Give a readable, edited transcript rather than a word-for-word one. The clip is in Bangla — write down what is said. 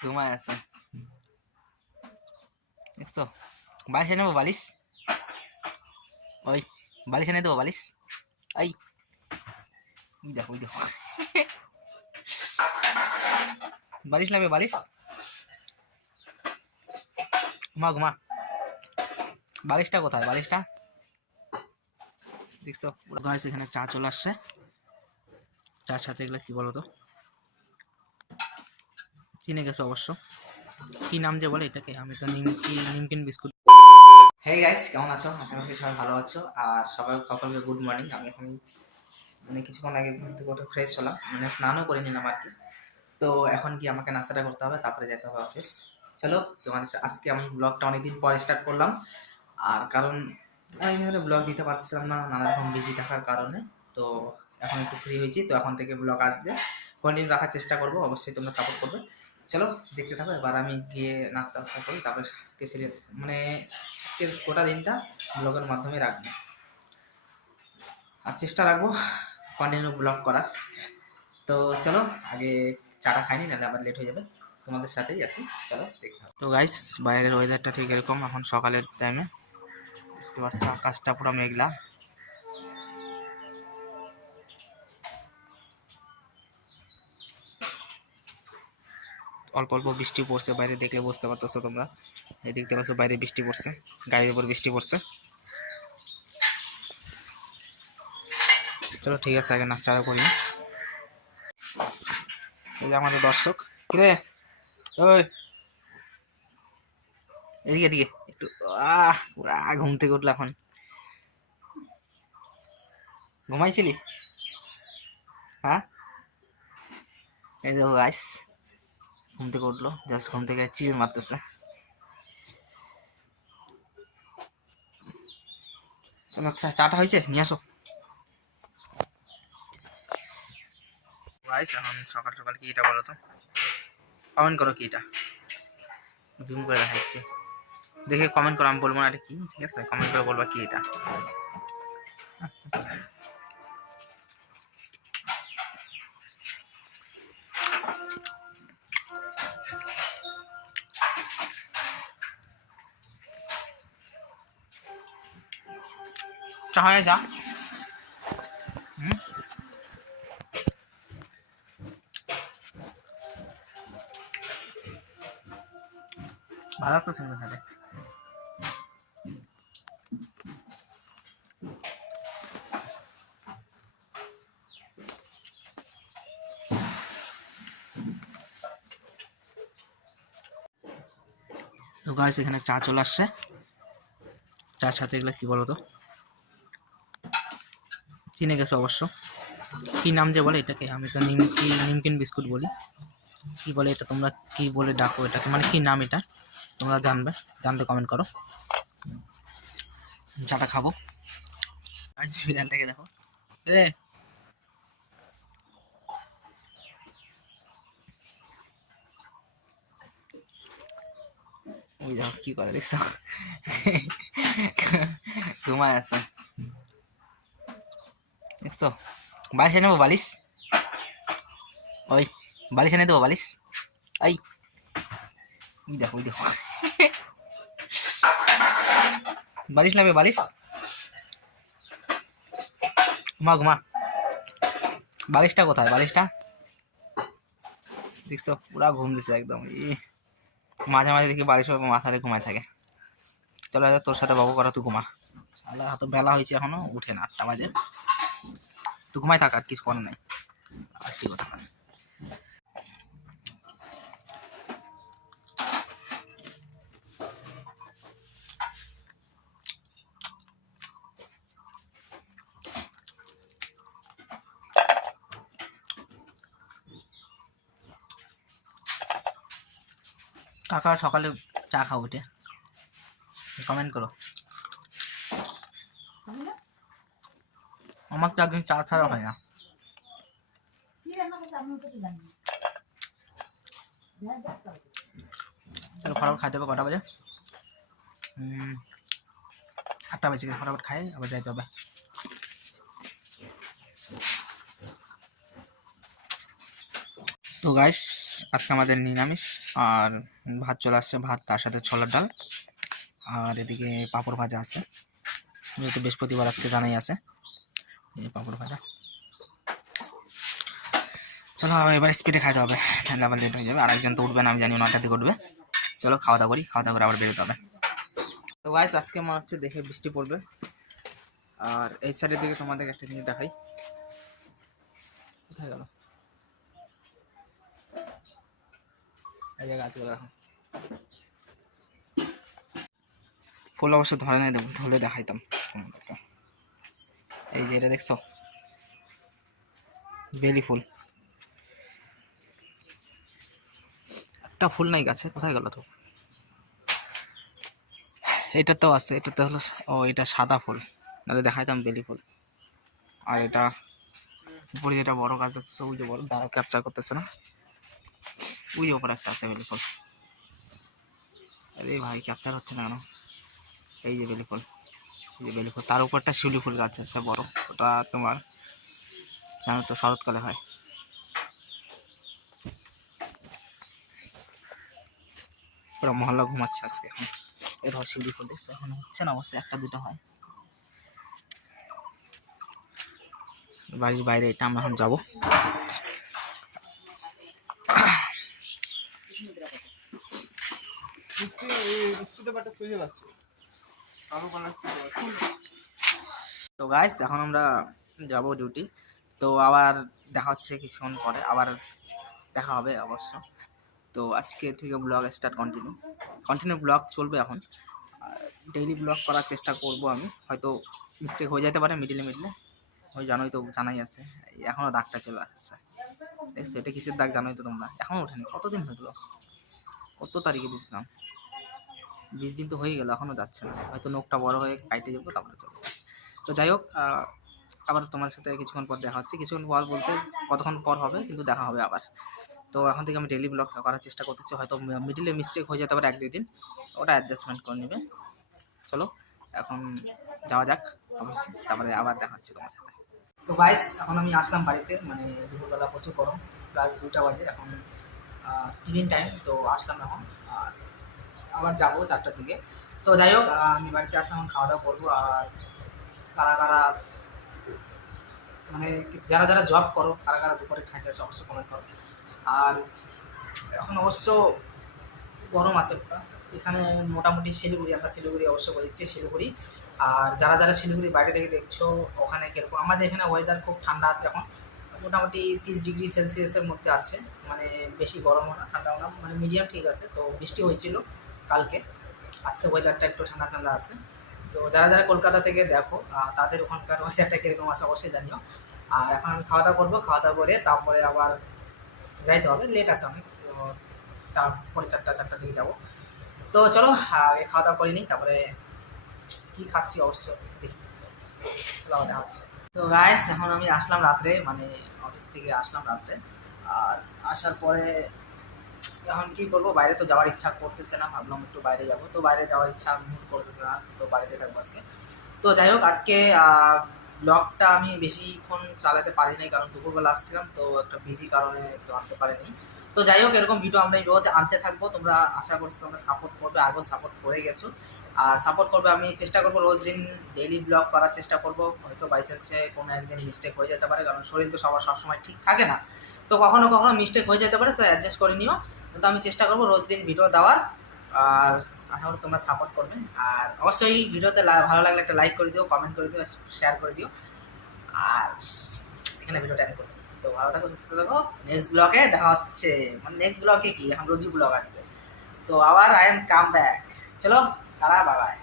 ঘুমায় আছে দেখছো। বালিশ এনে দেবো, বালিশ ওই বালিশ এনে দেবো, বালিশ এই দেখো দেখো বালিশ লাগবে, বালিশ ঘুমা ঘুমা। বালিশটা কোথায়, বালিশটা দেখছো। গাইস এখানে চা চলে আসছে, চার সাথে এগুলো কি বলো তো, চিনে গেছে অবশ্য। কি নাম যে বলে এটাকে, আমি তো নিমকিন বিস্কুট। হে গাইস, কেমন আছো? আশা করি সবাই ভালো আছো। আর সকলকে গুড মর্নিং। আমি এখন কিছুক্ষণ আগে ঘুম থেকে উঠে ফ্রেশ হলাম, স্নানও করে নিলাম আর কি। তো এখন কি আমাকে নাস্তাটা করতে হবে, তারপরে যেতে হবে অফিস। চলো তোমার আজকে আমি ব্লগটা অনেকদিন পরে স্টার্ট করলাম। আর কারণ আমি ব্লগ দিতে পারছিলাম না, নানা রকম বিজি থাকার কারণে। তো এখন একটু ফ্রি হয়েছি, তো এখন থেকে ব্লগ আসবে, কন্টিনিউ রাখার চেষ্টা করবো। অবশ্যই তোমরা সাপোর্ট করবে। চলো দেখতে থাকো। এবার আমি গিয়ে নাস্তা করি, তারপরে আজকে আজকে গোটা দিনটা ব্লগের মাধ্যমে রাখবো, আর চেষ্টা রাখবো কন্টিনিউ ব্লগ করার। তো চলো আগে চাটা খাইনি, নাহলে আবার লেট হয়ে যাবে। তোমাদের সাথেই আছি, চলো দেখতে হবে। তো গাইস, বাইরের ওয়েদারটা ঠিক এরকম এখন সকালের টাইমে। এবার আকাশটা পুরো মেঘলা। অল্প অল্প বৃষ্টি পড়ছে, বাইরে দেখলে বুঝতে পারতেছো তোমরা। এই দেখতে পাচ্ছ বাইরে বৃষ্টি পড়ছে, গাড়ির উপর বৃষ্টি পড়ছে। চলো ঠিক আছে, আগে নাস্তাটা করি। এই যে আমাদের দর্শক, কিরে ওই এদিকে এদিকে একটু। পুরা ঘুম থেকে উঠলো এখন। ঘুমাইছিলি? হ্যাঁ, এই যে গাইস ঘুম থেকে উঠলো, জাস্ট ঘুম থেকে চিল মারতেছে। চলো চাটা হয়েছে, নিয়ে আসো। গাইস এখন সকাল সকাল কি এটা বলো তো, কমেন্ট করো কি এটা, জুম করে দেখাচ্ছি, দেখে কমেন্ট করো। আমি বলবো না এটা কি, ঠিক আছে? কমেন্ট করে বলবা কি এটা। চা হয়, চা ভালো লাগতেছে না তাহলে। তো গাইস এখানে চা চলে আসছে, চার সাথে এগুলো কি বলো তো, চিনে গেছে অবশ্য। কি নাম যে বলে এটাকে, আমি তো নিমকিন বিস্কুট বলি। কি বলে এটা, তোমরা কি বলে ডাকো এটাকে, কি নাম এটা তোমরা জানতে কমেন্ট করো। চাটা খাবো। আজ বিড়ালটাকে দেখো রে, ওই দেখো কি করে দেখছো, ঘুমায় আছে দেখছো। বালিশ এনে দেবো, বালিশ ওই বালিশ এনে দেবো, বালিশ এই দেখো দেখো বালিশ লাগবে, বালিশ ঘুমা ঘুমা। বালিশটা কোথায়, বালিশটা দেখছো, পুরা ঘুম দিছে একদম। মাঝে মাঝে দেখি বালিশ মাথায় ঘুমায় থাকে। চলো তোর সাথে বাবু করা, তুই ঘুমা। আল্লাহ, হাতে বেলা হয়েছে এখনো উঠে না, 8টা বাজে। তুই ঘুমাই থাক, আর কিছু করার নাই। আসছি কথা। কাকা সকালে চা খাও উঠে, কমেন্ট করো। আমার তো একদিন চা ছাড়া হয় না। চলো ফটাফট খাইতে হবে, কটা বাজে? 8টা বেজে গেছে, ফটাফট খাই আবার যাইতে হবে। তো গাইস আজকে আমাদের নিরামিষ, আর ভাত চলে আসছে, ভাত তার সাথে ছোলার ডাল, আর এদিকে পাঁপড় ভাজা আছে, যেহেতু বৃহস্পতিবার আজকে জানাই আছে। এই যে পাঁপড় ভাজা। চলো এবার স্পিডে খাইতে হবে, নাহলে আবার লেট হয়ে যাবে। আর একজন তো উঠবে না, আমি জানি 9টার দিকে উঠবে। চলো খাওয়া দাওয়া করি, খাওয়া দাওয়া করে আবার বেরোতে হবে। তো গাইস আজকে মনে হচ্ছে দেখে বৃষ্টি পড়বে। আর এই সাইডের দিকে তোমাদের একটা জিনিস দেখাই। কোথায় গেল? এই যে গাছগুলো দেখো, ফুল অবশ্য ধরে নাই, দেবো ধরলে দেখাইতাম তোমাদেরকে। এই যে এটা দেখছো, বেলি ফুল। একটা ফুল নাই গাছে, কোথায় গেল? তো এটা তো আছে, এটা তো হলো, ও এটা সাদা ফুল, নাহলে দেখাইতাম বেলি ফুল। আর এটা উপরে যেটা বড় গাছ দেখতেছে, ওই যে বড়, দাঁড়া ক্যাপচার করতেছে না, ওই যে উপরে একটা আছে বেলি ফুল। আরে ভাই ক্যাপচার হচ্ছে না কেন? এই যে বেলি ফুল, এই যে বেলি ফুল, তার উপরটা শিউলি ফুল গাছ আছে বড়, ওটা তোমার জানো তো শরৎকালে হয়। পুরো মহল্লা ঘুমাচ্ছে আজকে। এই ধর শিউলি ফুল দেখছে, এখন হচ্ছে না অবশ্যই, একটা দুটো হয়। বাড়ির বাইরে এটা আমরা এখন যাবো। তো গাইস এখন আমরা যাব ডিউটি, তো আবার দেখা হচ্ছে কিছুক্ষণ পরে, আবার দেখা হবে অবশ্য। তো আজকে থেকে ব্লগ স্টার্ট, কন্টিনিউ ব্লগ চলবে এখন। ডেইলি ব্লগ করার চেষ্টা করব আমি, হয়তো মিস্টেক হয়ে যেতে পারে মিডিলে ওই জানোই তো, জানাই আছে। এখনও দাগটা চলে আসছে, দেখছো এটা কিসের দাগ জানোই তো তোমরা, এখনও ওঠেনি। কতদিন হয়ে গেল, কত তারিখে দিয়েছিলাম, 20 দিন তো হয়ে গেল, এখনও যাচ্ছে না। হয়তো নখটা বড় হয়ে কাইটে যাবো, তারপরে চলবে। তো যাই হোক, আবার তোমার সাথে কিছুক্ষণ পর দেখা হচ্ছে। কিছুক্ষণ পর বলতে কতক্ষণ পর হবে, কিন্তু দেখা হবে আবার। তো এখন থেকে আমি ডেইলি ব্লগ করার চেষ্টা করতেছি, হয়তো মিডিলে মিস্টেক হয়ে যেতে পারে 1-2 দিন, ওটা অ্যাডজাস্টমেন্ট করে নেবে। চলো এখন যাওয়া যাক অবশ্যই, তারপরে আবার দেখা হচ্ছে তোমার সাথে। তো গাইস এখন আমি আসলাম বাড়িতে, মানে দুপুরবেলা প্রচুর গরম, প্লাস 2টা বাজে এখন, টিফিন টাইম। তো আসলাম এখন, আর আবার যাবো 4টার দিকে। তো যাই হোক, আমি বাড়িতে আসলাম, এখন খাওয়া দাওয়া করবো। আর কারা কারা, মানে যারা যারা জব করো, কারা কারা দুপুরে খাইতে আসে অবশ্যই কমেন্ট করো। আর এখন অবশ্য গরম আছে পুরো এখানে, মোটামুটি শিলিগুড়ি, আমরা শিলিগুড়ি অবশ্য বলেছি শিলিগুড়ি। আর যারা যারা শিলিগুড়ির বাইরে থেকে দেখছো, ওখানে কীরকম? আমাদের এখানে ওয়েদার খুব ঠান্ডা আছে এখন, মোটামুটি 30 ডিগ্রি সেলসিয়াসের মধ্যে আছে, মানে বেশি গরমও না ঠান্ডাও না, মানে মিডিয়াম ঠিক আছে। তো বৃষ্টি হয়েছিল কালকে, আজকে ওয়েদারটা একটু ঠান্ডা ঠান্ডা আছে। তো যারা যারা কলকাতা থেকে দেখো, তাদের ওখানকার ওয়েদারটা কীরকম আছে অবশ্যই জানিও। আর এখন আমি খাওয়া দাওয়া করবো, খাওয়া দাওয়া করে তারপরে আবার যাইতে হবে, লেট আছে অনেক, তো 4:30 দিকে যাবো। তো চলো আগে খাওয়া দাওয়া করে নিই, তারপরে কী খাচ্ছি অবশ্য দেখি। চলো আবার দেখা হচ্ছে। তো গাইস এখন আমি আসলাম রাত্রে, মানে অফিস থেকে আসলাম রাত্রে। আর আসার পরে এখন কি করব, বাইরে তো যাওয়ার ইচ্ছা করতেছে না, ভাবলাম একটু বাইরে যাব। তো বাইরে যাওয়ার ইচ্ছা মুড করতেছে না, তো বাড়িতে থাকবো আজকে। তো যাই হোক, আজকে ব্লগটা আমি বেশিক্ষণ চালাতে পারি নাই, কারণ দুপুরবেলা আসছিলাম, তো একটা বিজি কারণে তো আনতে পারিনি। তো যাই হোক, এরকম ভিডিও আমরা রোজ আনতে থাকবো, তোমরা আশা করছি তোমরা সাপোর্ট করবে, আগেও সাপোর্ট করে গেছো আর সাপোর্ট করবে। আমি চেষ্টা করবো রোজ দিন ডেইলি ব্লগ করার চেষ্টা করবো। হয়তো বাই চান্সে কোনো একদিন মিস্টেক হয়ে যেতে পারে, কারণ শরীর তো সবার সবসময় ঠিক থাকে না, তো কখনো কখনো মিস্টেক হয়ে যেতে পারে, তো অ্যাডজাস্ট করে নিও। কিন্তু আমি চেষ্টা করবো রোজ দিন ভিডিও দেওয়ার। আর আশা করি তোমরা সাপোর্ট করবে। আর অবশ্যই ভিডিওতে ভালো লাগলে একটা লাইক করে দিও, কমেন্ট করে দিও, শেয়ার করে দিও। আর এখানে ভিডিওটা এন্ড করছি। তো ভালো থাকো, সুস্থ থাকো, নেক্সট ব্লগে দেখা হচ্ছে। মানে নেক্সট ব্লগে কি, এখন রোজই ব্লগ আসবে। তো আবার আই এম কাম ব্যাক। চলো, টাটা, বাই বাই।